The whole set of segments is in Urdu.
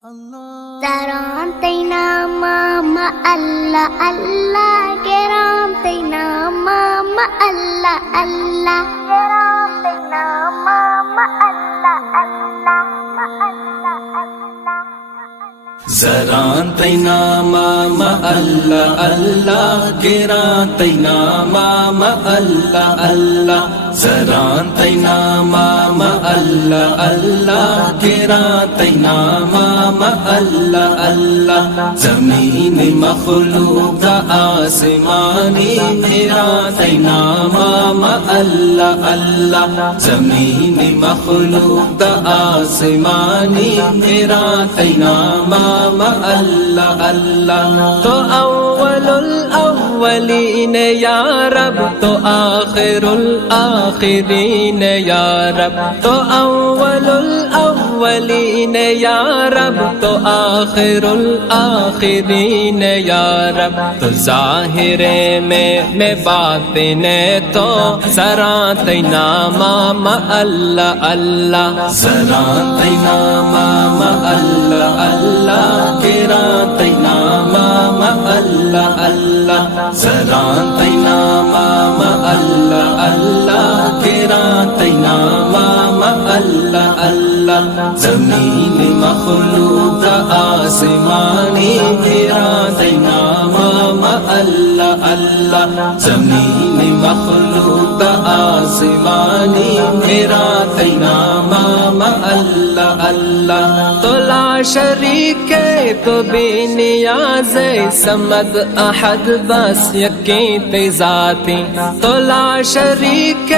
Saran taina mama Allah Allah geram taina mama Allah Allah geram taina mama Allah Allah Allah Allah Zaran taina mama Allah Allah geran taina mama Allah Allah Zaran taina mama Allah Allah geran taina mama Allah Allah Zameen makhluq da asmani geran taina mama Allah Allah Zameen makhluq da asmani geran taina mama Allah Allah تو اول الاولین یا رب تو آخر الاخرین یا رب تو اول الاولین یا رب تو آخر الاخرین یا رب تو ظاہر میں باطن تو سراتینا ماما اللہ اللہ سراتینا ماما اللہ اللہ گراتینا ماما اللہ اللہ سراتینا ماما اللہ اللہ گراتینا ماما اللہ اللہ زمین مخلوق آسمانی گراتینا ماما اللہ اللہ زمین مخلوق آسمانی گراتینا ماما اللہ اللہ تو لا شریک تو بے نیاز سمد احد بس یقین تے ذاتی تو لا شریک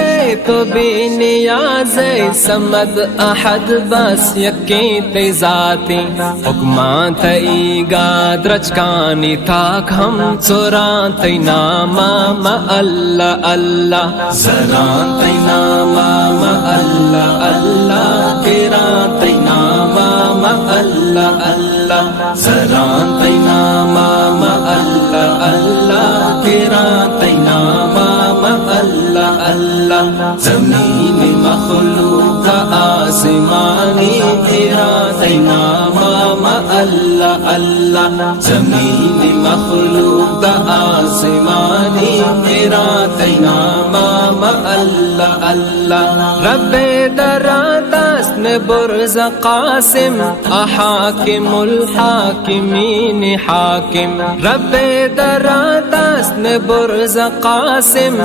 تو بے نیاز سمد احد بس یقین تے ذاتی حکمات ایگا درچکانی تاک ہم سوران تینا ماما اللہ اللہ سران تینا ماما اللہ اللہ گران تینا ماما اللہ اللہ سران تینا ماما اللہ اللہ گران تینا ماما اللہ اللہ زمین مخلوق آسمانی گران تینا ماما اللہ اللہ زمین مخلوق آسمانی گران تینا ماما اللہ اللہ رب درادست برز قاسم حاکم الحاکمین حاکم رب درادست برز قاسم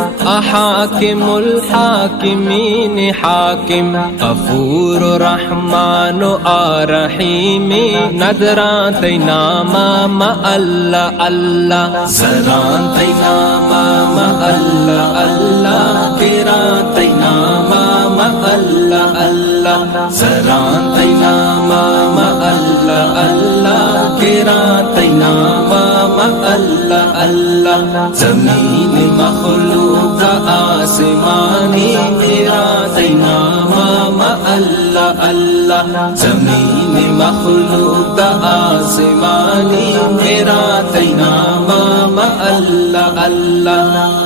حاکم الحاکمین حاکم غفور رحمان رحیم ندران تینا ماما اللہ اللہ سران تینا ماما اللہ اللہ گران تینا ماما اللہ اللہ سران تینا ماما اللہ اللہ گران تینا ماما اللہ اللہ زمین مخلوق آسمانی گران تینا ماما اللہ اللہ زمین مخلوق آسمانی گران تینا ماما اللہ اللہ